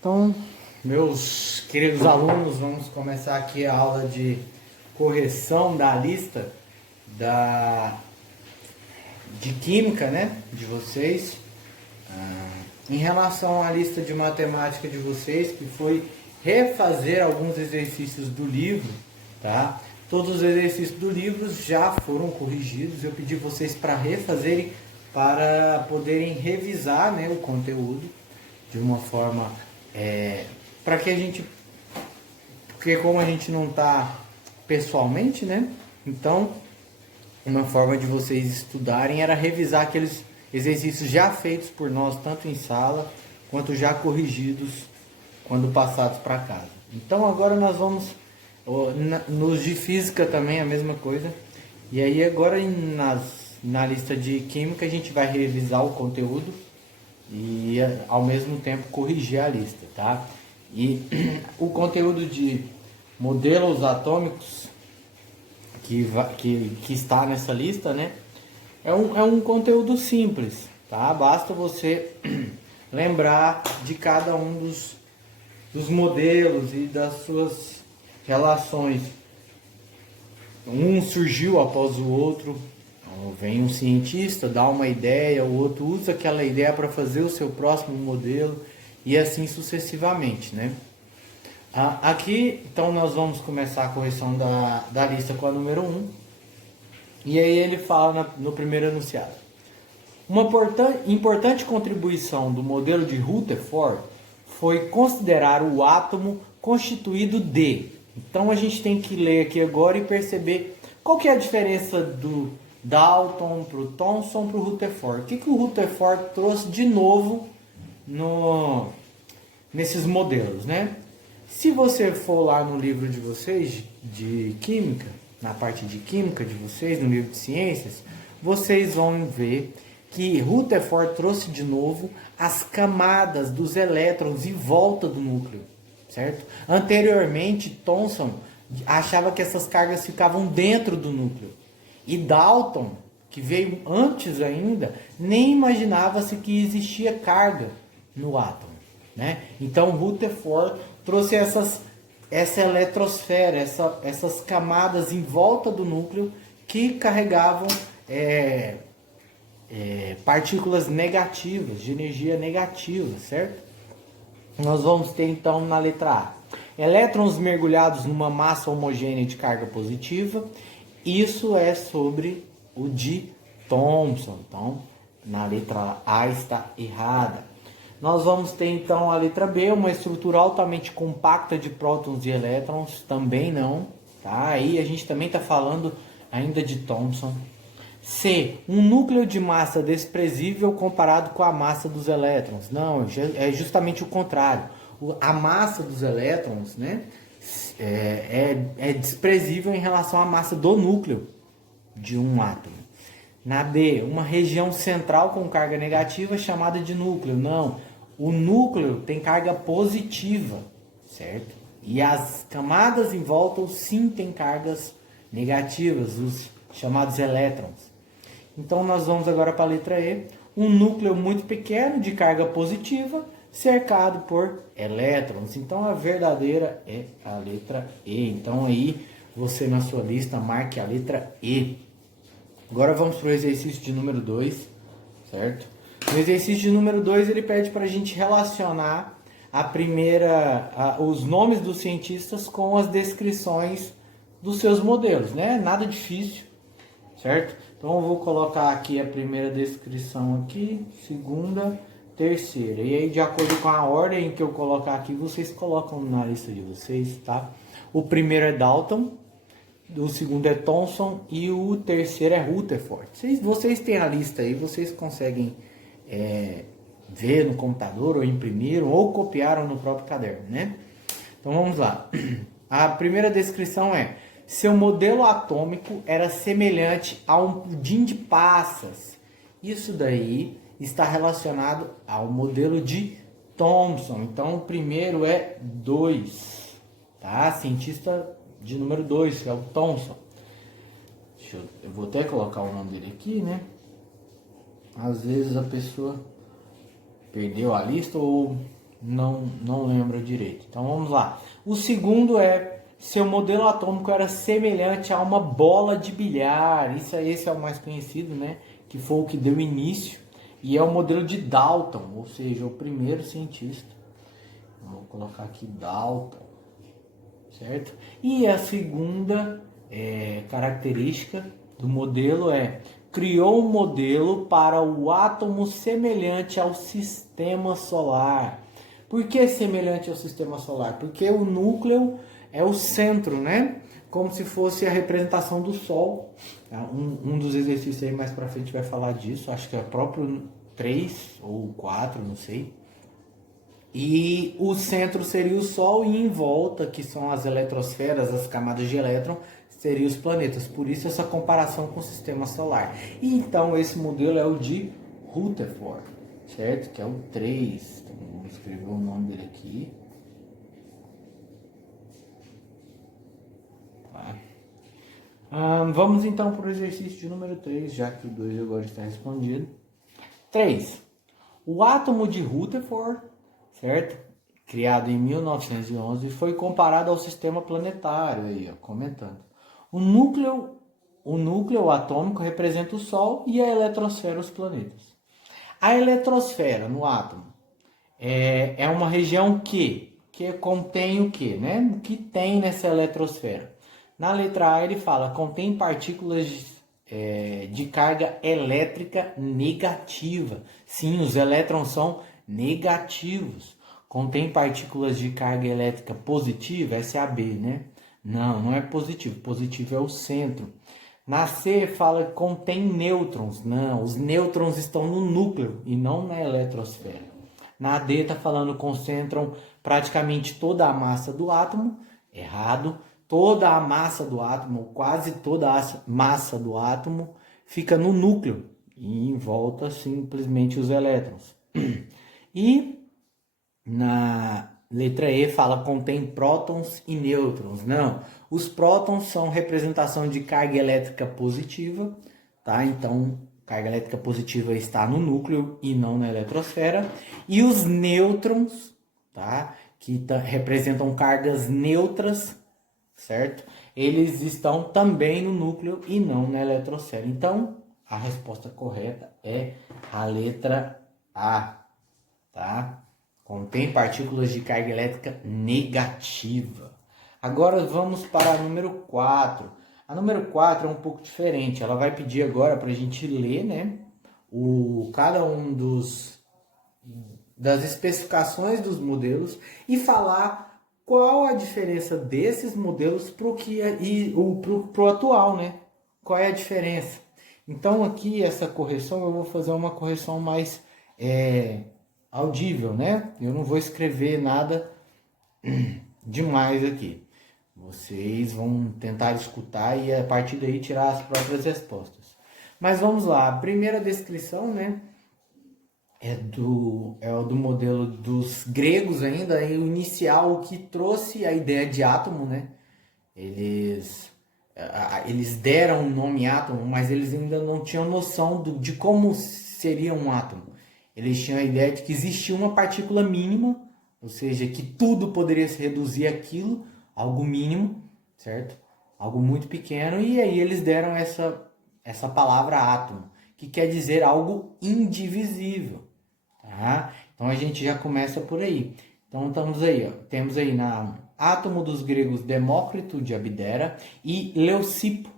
Então, meus queridos alunos, vamos começar aqui a aula de correção da lista de química, né, de vocês. Em relação à lista de matemática de vocês, que foi refazer alguns exercícios do livro, tá? Todos os exercícios do livro já foram corrigidos. Eu pedi vocês para refazerem, para poderem revisar, né, o conteúdo de uma forma para que a gente, porque como a gente não está pessoalmente, né? Então, uma forma de vocês estudarem era revisar aqueles exercícios já feitos por nós, tanto em sala quanto já corrigidos quando passados para casa. Então agora nós vamos nos de física também a mesma coisa. E aí agora na lista de química a gente vai revisar o conteúdo e ao mesmo tempo corrigir a lista, tá? E o conteúdo de modelos atômicos que está nessa lista, né? É um conteúdo simples, tá? Basta você lembrar de cada um dos modelos e das suas relações. Um surgiu após o outro. Então, vem um cientista, dá uma ideia, o outro usa aquela ideia para fazer o seu próximo modelo e assim sucessivamente, né? Aqui, então, nós vamos começar a correção da lista com a número 1. E aí ele fala no primeiro enunciado. Uma importante contribuição do modelo de Rutherford foi considerar o átomo constituído de. Então a gente tem que ler aqui agora e perceber qual que é a diferença do Dalton para o Thomson para o Rutherford. O que o Rutherford trouxe de novo nesses modelos, né? Se você for lá no livro de vocês de química, na parte de química de vocês, no livro de ciências, vocês vão ver que Rutherford trouxe de novo as camadas dos elétrons em volta do núcleo, certo? Anteriormente, Thomson achava que essas cargas ficavam dentro do núcleo. E Dalton, que veio antes ainda, nem imaginava-se que existia carga no átomo, né? Então, Rutherford trouxe essa eletrosfera, essas camadas em volta do núcleo que carregavam partículas negativas, de energia negativa, certo? Nós vamos ter então na letra A, elétrons mergulhados numa massa homogênea de carga positiva. Isso é sobre o de Thomson. Então, na letra A está errada. Nós vamos ter então a letra B, uma estrutura altamente compacta de prótons e elétrons, também não, tá? Aí a gente também está falando ainda de Thomson. C, um núcleo de massa desprezível comparado com a massa dos elétrons. Não, é justamente o contrário. A massa dos elétrons, né, é desprezível em relação à massa do núcleo de um átomo. Na D, uma região central com carga negativa chamada de núcleo. Não, o núcleo tem carga positiva, certo? E as camadas em volta sim têm cargas negativas, os chamados elétrons. Então nós vamos agora para a letra E. Um núcleo muito pequeno de carga positiva cercado por elétrons. Então a verdadeira é a letra E. Então aí você na sua lista marque a letra E. Agora vamos para o exercício de número 2, certo? No exercício de número 2 ele pede para a gente relacionar os nomes dos cientistas com as descrições dos seus modelos, né? Nada difícil, certo? Então eu vou colocar aqui a primeira descrição aqui, segunda, terceira. E aí de acordo com a ordem que eu colocar aqui, vocês colocam na lista de vocês, tá? O primeiro é Dalton, o segundo é Thomson e o terceiro é Rutherford. Vocês têm a lista aí, vocês conseguem ver no computador, ou imprimiram, ou copiaram no próprio caderno, né? Então vamos lá. A primeira descrição é: seu modelo atômico era semelhante a um pudim de passas. Isso daí está relacionado ao modelo de Thomson. Então o primeiro é 2, tá? Cientista de número 2, que é o Thomson. Eu vou até colocar o nome dele aqui, né? Às vezes a pessoa perdeu a lista ou não lembro direito. Então vamos lá. O segundo é: seu modelo atômico era semelhante a uma bola de bilhar. Esse é o mais conhecido, né? Que foi o que deu início. E é o modelo de Dalton, ou seja, o primeiro cientista. Vou colocar aqui Dalton, certo? E a segunda característica do modelo é: criou um modelo para o átomo semelhante ao sistema solar. Por que semelhante ao sistema solar? Porque o núcleo é o centro, né? Como se fosse a representação do Sol. Um dos exercícios aí mais para frente vai falar disso. Acho que é próprio 3 ou 4, não sei. E o centro seria o Sol e em volta, que são as eletrosferas, as camadas de elétron, seriam os planetas. Por isso essa comparação com o sistema solar. E então esse modelo é o de Rutherford, certo? Que é o 3. Então, vou escrever o nome dele aqui. Tá. Vamos então para o exercício de número 3, já que o 2 agora está respondido. 3. O átomo de Rutherford, certo? Criado em 1911, foi comparado ao sistema planetário, aí, ó, comentando. O núcleo atômico representa o Sol e a eletrosfera os planetas. A eletrosfera no átomo é uma região que contém o que, né? O que tem nessa eletrosfera? Na letra A ele fala, contém partículas de carga elétrica negativa. Sim, os elétrons são negativos. Contém partículas de carga elétrica positiva, essa é a B, né? Não é positivo. Positivo é o centro. Na C fala que contém nêutrons. Não, os nêutrons estão no núcleo e não na eletrosfera. Na D está falando concentram praticamente toda a massa do átomo. Errado. Toda a massa do átomo, quase toda a massa do átomo, fica no núcleo e em volta simplesmente os elétrons. E na letra E fala contém prótons e nêutrons. Não, os prótons são representação de carga elétrica positiva, tá? Então, carga elétrica positiva está no núcleo e não na eletrosfera. E os nêutrons, tá? Que representam cargas neutras, certo? Eles estão também no núcleo e não na eletrosfera. Então, a resposta correta é a letra A, tá? Contém partículas de carga elétrica negativa. Agora vamos para a número 4. A número 4 é um pouco diferente. Ela vai pedir agora para a gente ler, né? Cada um das especificações dos modelos e falar qual a diferença desses modelos para o atual, né? Qual é a diferença? Então aqui essa correção eu vou fazer uma correção mais audível, né? Eu não vou escrever nada demais aqui. Vocês vão tentar escutar e a partir daí tirar as próprias respostas. Mas vamos lá. A primeira descrição, né? É do modelo dos gregos ainda, o inicial, o que trouxe a ideia de átomo, né? Eles deram o nome átomo, mas eles ainda não tinham noção de como seria um átomo. Eles tinham a ideia de que existia uma partícula mínima, ou seja, que tudo poderia se reduzir àquilo, algo mínimo, certo? Algo muito pequeno, e aí eles deram essa palavra átomo, que quer dizer algo indivisível. Tá? Então a gente já começa por aí. Então temos aí na átomo dos gregos Demócrito de Abdera e Leucipo,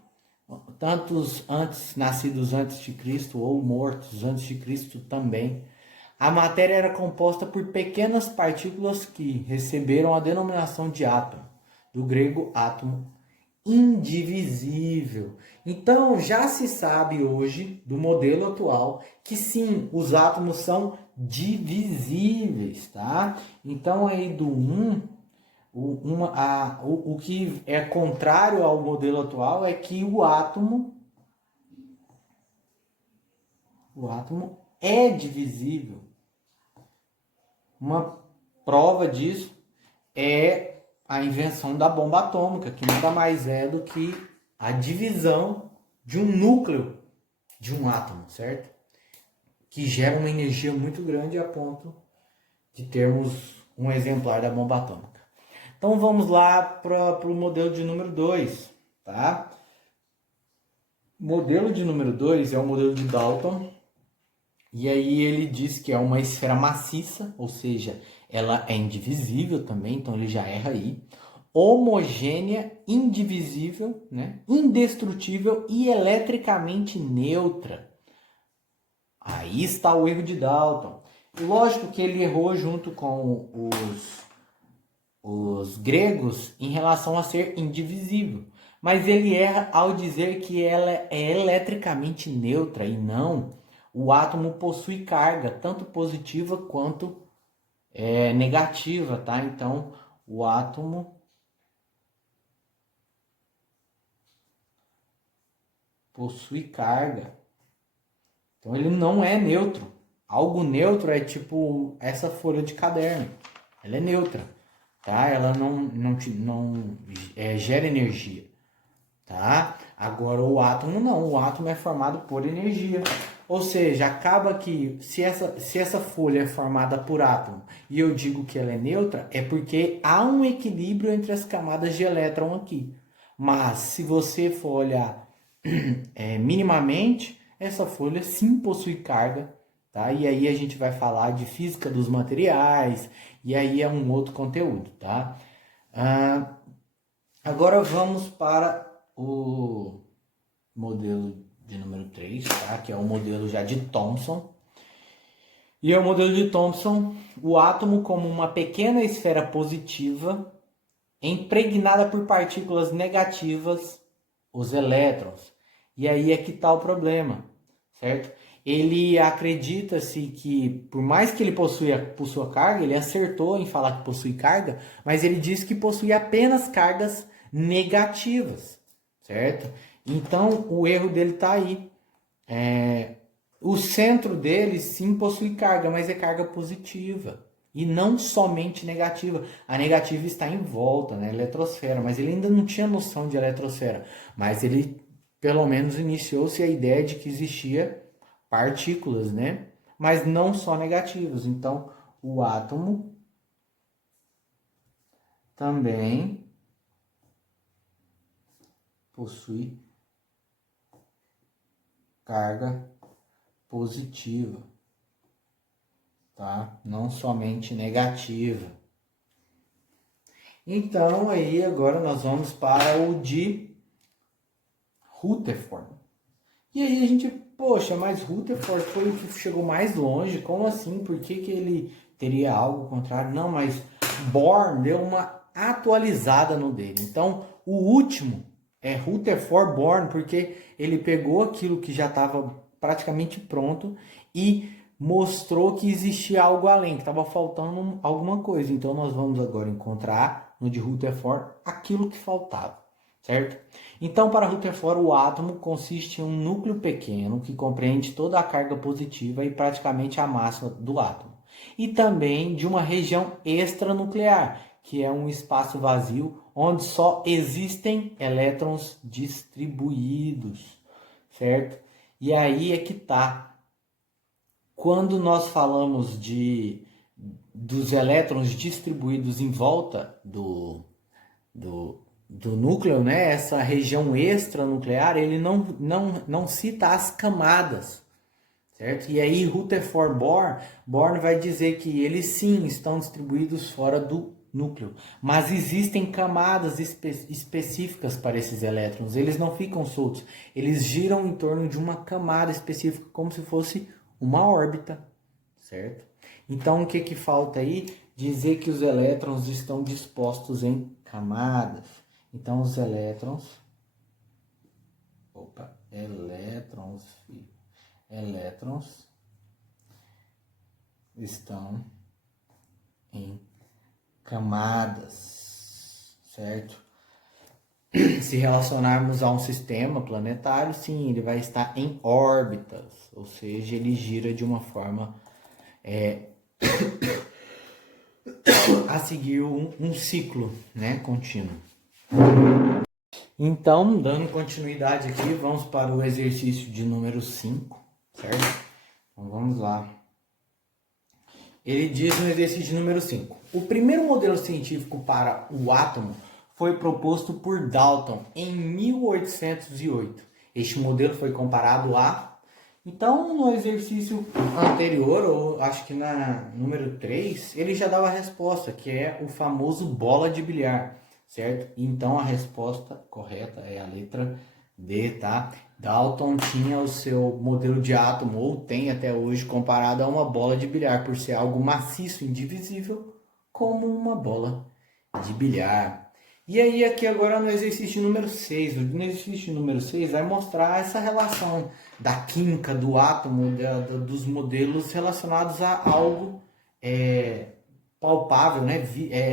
tantos nascidos antes de Cristo ou mortos antes de Cristo também. A matéria era composta por pequenas partículas que receberam a denominação de átomo, do grego átomo, indivisível. Então já se sabe hoje, do modelo atual, que sim, os átomos são divisíveis, tá? Então aí do 1, o que é contrário ao modelo atual é que o átomo é divisível. Uma prova disso é a invenção da bomba atômica, que nada mais é do que a divisão de um núcleo de um átomo, certo? Que gera uma energia muito grande a ponto de termos um exemplar da bomba atômica. Então vamos lá para o modelo de número 2, tá? O modelo de número 2 é o modelo de Dalton, e aí ele diz que é uma esfera maciça, ou seja, ela é indivisível também, então ele já erra aí. Homogênea, indivisível, né? Indestrutível e eletricamente neutra. Aí está o erro de Dalton. Lógico que ele errou junto com os gregos em relação a ser indivisível. Mas ele erra ao dizer que ela é eletricamente neutra e não. O átomo possui carga, tanto positiva quanto negativa, tá? Então, o átomo possui carga. Então, ele não é neutro. Algo neutro é tipo essa folha de caderno. Ela é neutra, tá? Ela não gera energia, tá? Agora o átomo não. O átomo é formado por energia. Ou seja, acaba que se essa folha é formada por átomo e eu digo que ela é neutra, é porque há um equilíbrio entre as camadas de elétron aqui. Mas se você for olhar minimamente, essa folha sim possui carga, tá? E aí a gente vai falar de física dos materiais, e aí é um outro conteúdo, tá? Agora vamos para o modelo de número 3, tá? Que é o modelo já de Thomson. E é o modelo de Thomson, o átomo como uma pequena esfera positiva impregnada por partículas negativas, os elétrons. E aí é que está o problema, certo? Ele acredita-se que, por mais que ele possua carga, ele acertou em falar que possui carga, mas ele diz que possui apenas cargas negativas, certo? Então, o erro dele está aí. O centro dele sim possui carga, mas é carga positiva. E não somente negativa. A negativa está em volta, na eletrosfera, mas ele ainda não tinha noção de eletrosfera. Mas ele, pelo menos, iniciou-se a ideia de que existia partículas, né? Mas não só negativas. Então, o átomo também possui carga positiva, tá? Não somente negativa. Então, aí agora nós vamos para o de Rutherford. E aí a gente, poxa, mas Rutherford foi o que chegou mais longe, como assim? Por que ele teria algo contrário? Não, mas Bohr deu uma atualizada no dele. Então, o último é Rutherford Bohr, porque ele pegou aquilo que já estava praticamente pronto e mostrou que existia algo além, que estava faltando alguma coisa. Então, nós vamos agora encontrar no de Rutherford aquilo que faltava, certo? Então, para Rutherford, o átomo consiste em um núcleo pequeno que compreende toda a carga positiva e praticamente a massa do átomo. E também de uma região extranuclear, que é um espaço vazio onde só existem elétrons distribuídos, certo? E aí é que tá. Quando nós falamos dos elétrons distribuídos em volta do núcleo, né? Essa região extranuclear, ele não cita as camadas, certo? E aí Rutherford Bohr vai dizer que eles sim estão distribuídos fora do núcleo, mas existem camadas específicas para esses elétrons, eles não ficam soltos, eles giram em torno de uma camada específica, como se fosse uma órbita, certo? Então o que falta aí? Dizer que os elétrons estão dispostos em camadas. Então os elétrons estão em camadas, certo? Se relacionarmos a um sistema planetário, sim, ele vai estar em órbitas, ou seja, ele gira de uma forma a seguir um ciclo, né, contínuo. Então, dando continuidade aqui, vamos para o exercício de número 5, certo? Então, vamos lá. Ele diz no exercício número 5. O primeiro modelo científico para o átomo foi proposto por Dalton em 1808. Este modelo foi comparado a... Então, no exercício anterior, ou acho que na número 3, ele já dava a resposta, que é o famoso bola de bilhar, certo? Então, a resposta correta é a letra D, tá? Dalton tinha o seu modelo de átomo, ou tem até hoje, comparado a uma bola de bilhar, por ser algo maciço, indivisível, como uma bola de bilhar. E aí, aqui agora no exercício número 6, no exercício número 6 vai mostrar essa relação da química, do átomo, dos modelos relacionados a algo palpável, né?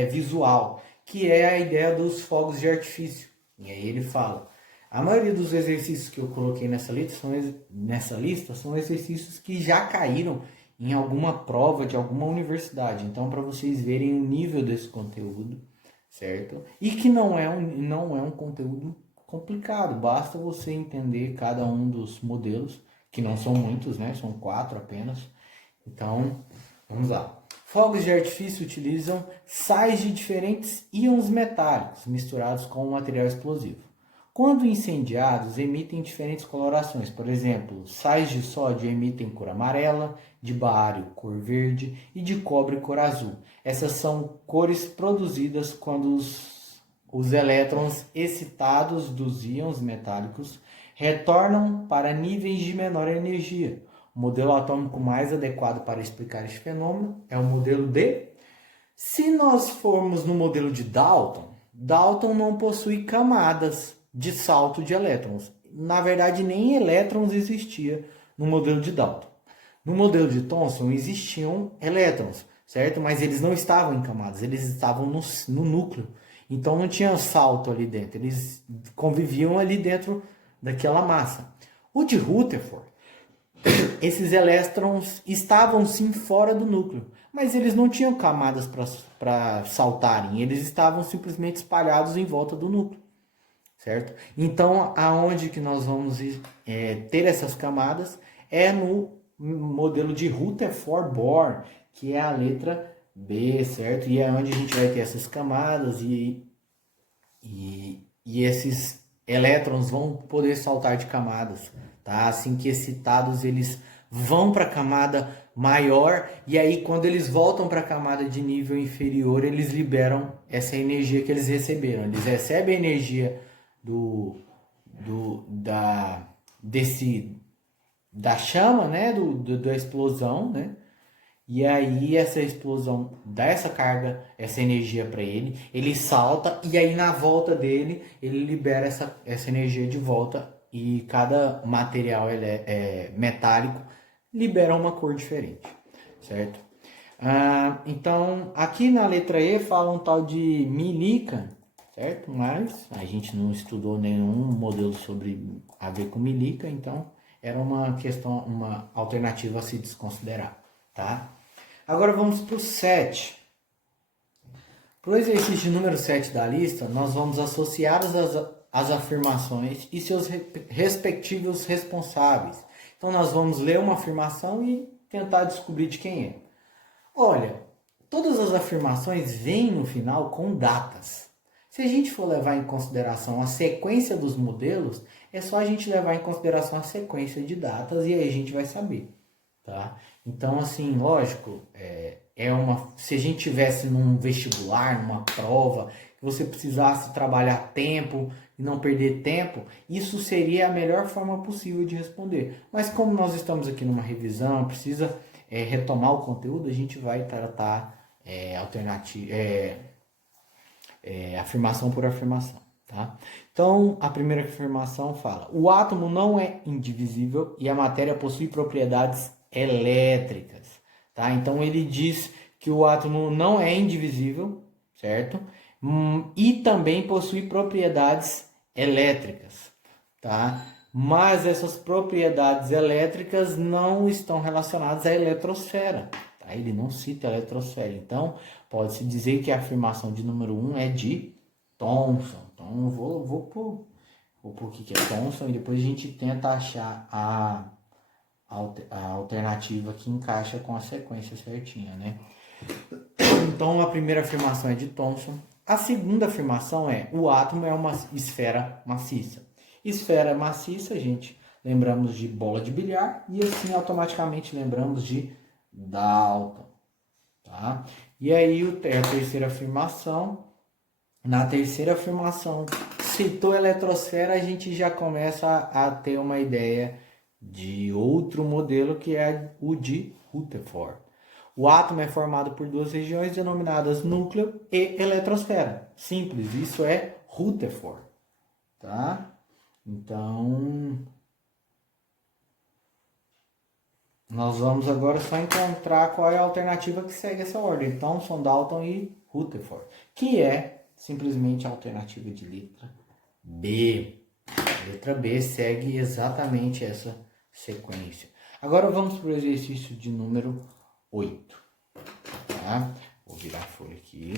Visual, que é a ideia dos fogos de artifício. E aí ele fala, a maioria dos exercícios que eu coloquei nessa lista são exercícios que já caíram em alguma prova de alguma universidade. Então, para vocês verem o nível desse conteúdo, certo? E que não é um conteúdo complicado, basta você entender cada um dos modelos, que não são muitos, né? São 4 apenas. Então, vamos lá. Fogos de artifício utilizam sais de diferentes íons metálicos misturados com um material explosivo. Quando incendiados, emitem diferentes colorações. Por exemplo, sais de sódio emitem cor amarela, de bário cor verde e de cobre cor azul. Essas são cores produzidas quando os elétrons excitados dos íons metálicos retornam para níveis de menor energia. O modelo atômico mais adequado para explicar este fenômeno é o modelo de... Se nós formos no modelo de Dalton, Dalton não possui camadas de salto de elétrons. Na verdade, nem elétrons existia no modelo de Dalton. No modelo de Thomson existiam elétrons, certo? Mas eles não estavam em camadas, eles estavam no núcleo. Então não tinha salto ali dentro, eles conviviam ali dentro daquela massa. O de Rutherford, esses elétrons estavam sim fora do núcleo, mas eles não tinham camadas para saltarem, eles estavam simplesmente espalhados em volta do núcleo, certo? Então, aonde que nós vamos ter essas camadas é no modelo de Rutherford-Bohr, que é a letra B, certo? E é onde a gente vai ter essas camadas e esses elétrons vão poder saltar de camadas, tá? Assim que excitados, eles vão para a camada maior e aí quando eles voltam para a camada de nível inferior, eles liberam essa energia que eles receberam. Eles recebem a energia da chama, né? Da explosão, né? E aí essa explosão dá essa carga, essa energia para ele salta e aí na volta dele ele libera essa energia de volta e cada material metálico libera uma cor diferente, certo? Então aqui na letra E fala um tal de Millikan, certo? Mas a gente não estudou nenhum modelo sobre a ver com Millikan, então era uma questão, uma alternativa a se desconsiderar, tá? Agora vamos para o 7. Para o exercício número 7 da lista, nós vamos associar as afirmações e seus respectivos responsáveis. Então nós vamos ler uma afirmação e tentar descobrir de quem é. Olha, todas as afirmações vêm no final com datas. Se a gente for levar em consideração a sequência dos modelos, é só a gente levar em consideração a sequência de datas e aí a gente vai saber, tá? Então, assim, lógico, se a gente tivesse num vestibular, numa prova, que você precisasse trabalhar tempo e não perder tempo, isso seria a melhor forma possível de responder. Mas como nós estamos aqui numa revisão, precisa retomar o conteúdo, a gente vai tratar afirmação por afirmação, tá? Então, a primeira afirmação fala: o átomo não é indivisível e a matéria possui propriedades elétricas, tá? Então ele diz que o átomo não é indivisível, certo? E também possui propriedades elétricas, tá? Mas essas propriedades elétricas não estão relacionadas à eletrosfera, tá? Ele não cita a eletrosfera, então pode-se dizer que a afirmação de número 1 é de Thomson. Então eu vou pôr o que é Thomson e depois a gente tenta achar a alternativa que encaixa com a sequência certinha, né? Então, a primeira afirmação é de Thomson. A segunda afirmação é: o átomo é uma esfera maciça. Esfera maciça, gente, lembramos de bola de bilhar e assim automaticamente lembramos de Dalton, tá? E aí, a terceira afirmação. Na terceira afirmação, citou a eletrosfera, a gente já começa a ter uma ideia de outro modelo que é o de Rutherford. O átomo é formado por duas regiões denominadas núcleo e eletrosfera. Simples, isso é Rutherford, tá? Então, nós vamos agora só encontrar qual é a alternativa que segue essa ordem. Thomson, Dalton e Rutherford, que é simplesmente a alternativa de letra B. A letra B segue exatamente essa sequência. Agora vamos para o exercício de número 8. Tá? Vou virar a folha aqui.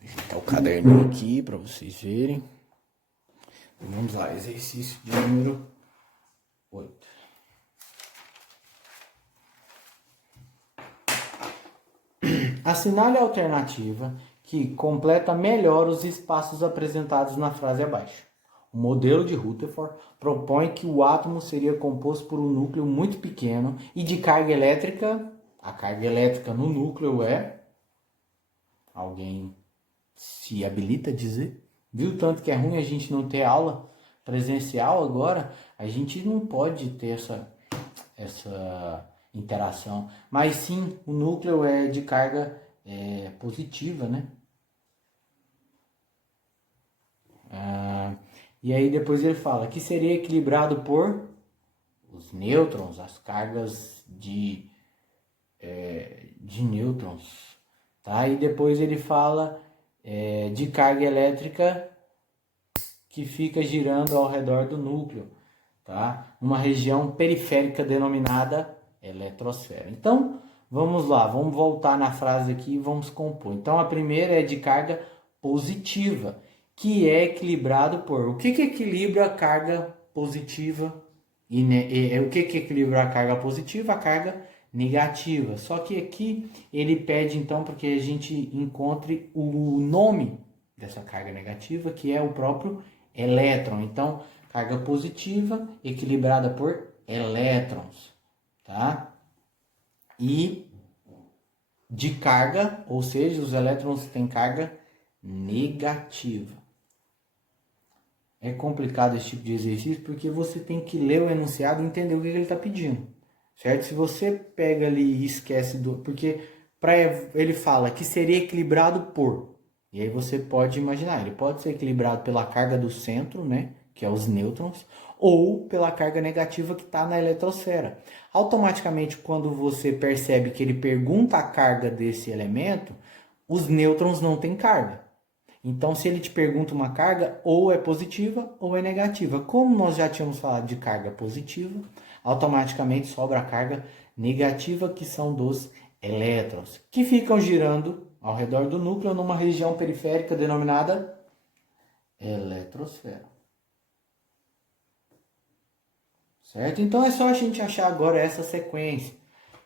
Vou ajeitar o caderninho aqui para vocês verem. Vamos lá, exercício de número 8. Assinale a alternativa que completa melhor os espaços apresentados na frase abaixo. O modelo de Rutherford propõe que o átomo seria composto por um núcleo muito pequeno e de carga elétrica. A carga elétrica no núcleo é... Alguém se habilita a dizer? Viu tanto que é ruim a gente não ter aula presencial agora? A gente não pode ter essa interação, mas sim, o núcleo é de carga positiva, né? E aí depois ele fala que seria equilibrado por os nêutrons, as cargas de nêutrons, tá? E depois ele fala de carga elétrica que fica girando ao redor do núcleo, tá? Uma região periférica denominada eletrosfera. Então, vamos lá, vamos voltar na frase aqui e vamos compor. Então, a primeira é de carga positiva, que é equilibrado por... O que equilibra a carga positiva? O que equilibra a carga positiva? A carga negativa. Só que aqui ele pede, então, para que a gente encontre o nome dessa carga negativa, que é o próprio elétron. Então, carga positiva equilibrada por elétrons, tá? E de carga, ou seja, os elétrons têm carga negativa. É complicado esse tipo de exercício porque você tem que ler o enunciado e entender o que ele está pedindo, certo? Se você pega ali e esquece do... Porque ele fala que seria equilibrado por... E aí você pode imaginar, ele pode ser equilibrado pela carga do centro, né? Que é os nêutrons, ou pela carga negativa que está na eletrosfera. Automaticamente, quando você percebe que ele pergunta a carga desse elemento, os nêutrons não têm carga. Então, se ele te pergunta uma carga, ou é positiva ou é negativa. Como nós já tínhamos falado de carga positiva, automaticamente sobra a carga negativa, que são dos elétrons, que ficam girando ao redor do núcleo numa região periférica denominada eletrosfera. Certo? Então é só a gente achar agora essa sequência,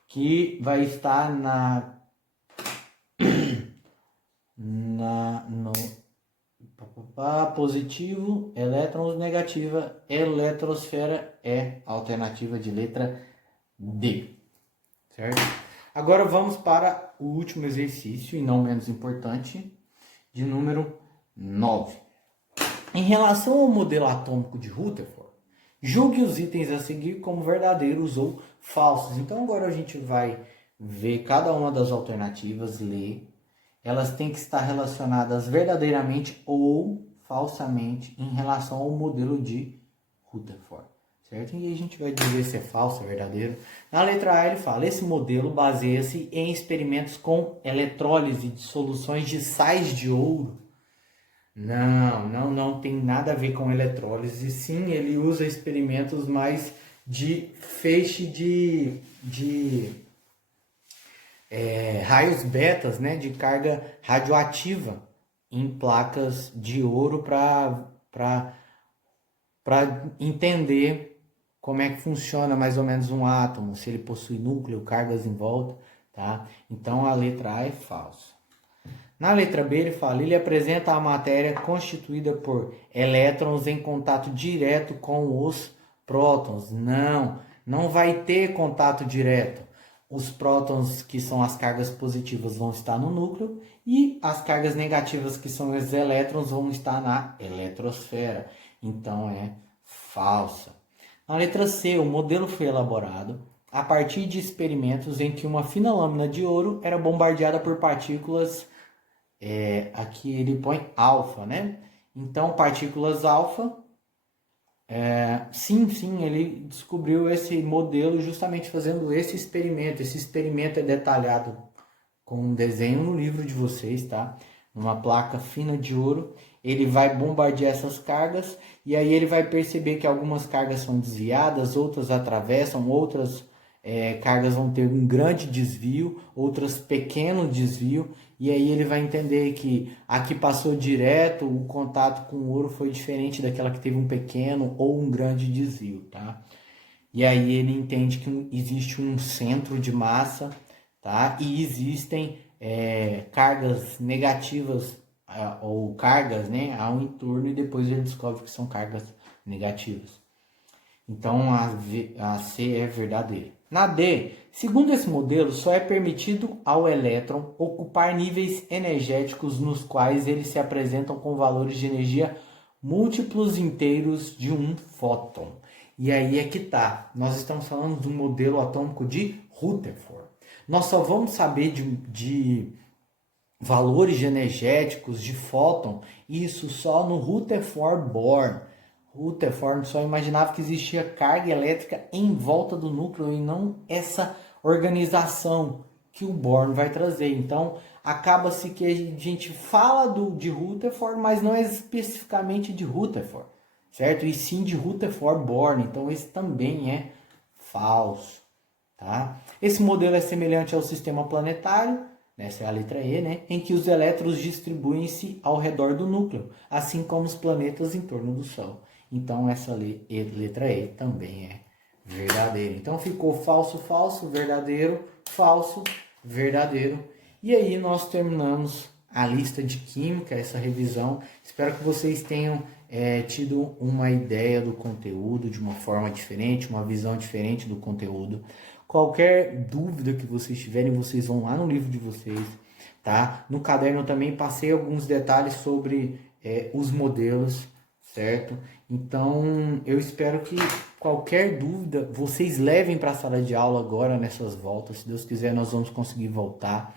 que vai estar no positivo, elétrons, negativa, eletrosfera é a alternativa de letra D. Certo? Agora vamos para o último exercício, e não menos importante, de número 9. Em relação ao modelo atômico de Rutherford, julgue os itens a seguir como verdadeiros ou falsos. Então agora a gente vai ver cada uma das alternativas, ler. Elas têm que estar relacionadas verdadeiramente ou falsamente em relação ao modelo de Rutherford, certo? E a gente vai dizer se é falso ou verdadeiro. Na letra A ele fala: esse modelo baseia-se em experimentos com eletrólise de soluções de sais de ouro. Não tem nada a ver com eletrólise. Sim, ele usa experimentos mais de feixe de raios betas, né, de carga radioativa em placas de ouro para para entender como é que funciona mais ou menos um átomo, se ele possui núcleo, cargas em volta, tá? Então a letra A é falsa. Na letra B ele fala, ele apresenta a matéria constituída por elétrons em contato direto com os prótons. Não vai ter contato direto. Os prótons, que são as cargas positivas, vão estar no núcleo e as cargas negativas, que são os elétrons, vão estar na eletrosfera. Então é falsa. Na letra C, o modelo foi elaborado a partir de experimentos em que uma fina lâmina de ouro era bombardeada por partículas, aqui ele põe alfa, né? Então, partículas alfa, sim, ele descobriu esse modelo justamente fazendo esse experimento. Esse experimento é detalhado com um desenho no livro de vocês, tá? Numa placa fina de ouro, ele vai bombardear essas cargas e aí ele vai perceber que algumas cargas são desviadas, outras atravessam, outras cargas vão ter um grande desvio, outras pequeno desvio, e aí ele vai entender que a que passou direto, o contato com o ouro foi diferente daquela que teve um pequeno ou um grande desvio, tá? E aí ele entende que existe um centro de massa, tá? E existem cargas negativas ou cargas, né, ao entorno, e depois ele descobre que são cargas negativas. Então a C é verdadeira. Na D, segundo esse modelo, só é permitido ao elétron ocupar níveis energéticos nos quais eles se apresentam com valores de energia múltiplos inteiros de um fóton. E aí é que tá. Nós estamos falando do modelo atômico de Rutherford. Nós só vamos saber de valores energéticos de fóton, isso só no Rutherford-Bohr. Rutherford só imaginava que existia carga elétrica em volta do núcleo e não essa organização que o Bohr vai trazer. Então, acaba-se que a gente fala de Rutherford, mas não é especificamente de Rutherford, certo? E sim de Rutherford-Bohr. Então, esse também é falso, tá? Esse modelo é semelhante ao sistema planetário, essa é a letra E, né? Em que os elétrons distribuem-se ao redor do núcleo, assim como os planetas em torno do Sol. Então, essa letra E também é verdadeira. Então, ficou falso, falso, verdadeiro, falso, verdadeiro. E aí, nós terminamos a lista de química, essa revisão. Espero que vocês tenham tido uma ideia do conteúdo de uma forma diferente, uma visão diferente do conteúdo. Qualquer dúvida que vocês tiverem, vocês vão lá no livro de vocês, tá? No caderno eu também passei alguns detalhes sobre os modelos, certo? Então, eu espero que qualquer dúvida vocês levem para a sala de aula agora nessas voltas. Se Deus quiser, nós vamos conseguir voltar,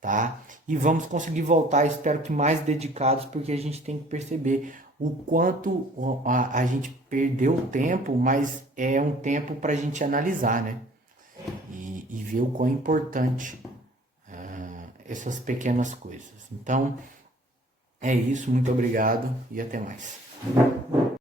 tá? E vamos conseguir voltar, espero que mais dedicados, porque a gente tem que perceber o quanto a gente perdeu tempo, mas é um tempo para a gente analisar, né? E ver o quão importante essas pequenas coisas. Então, é isso, muito obrigado e até mais.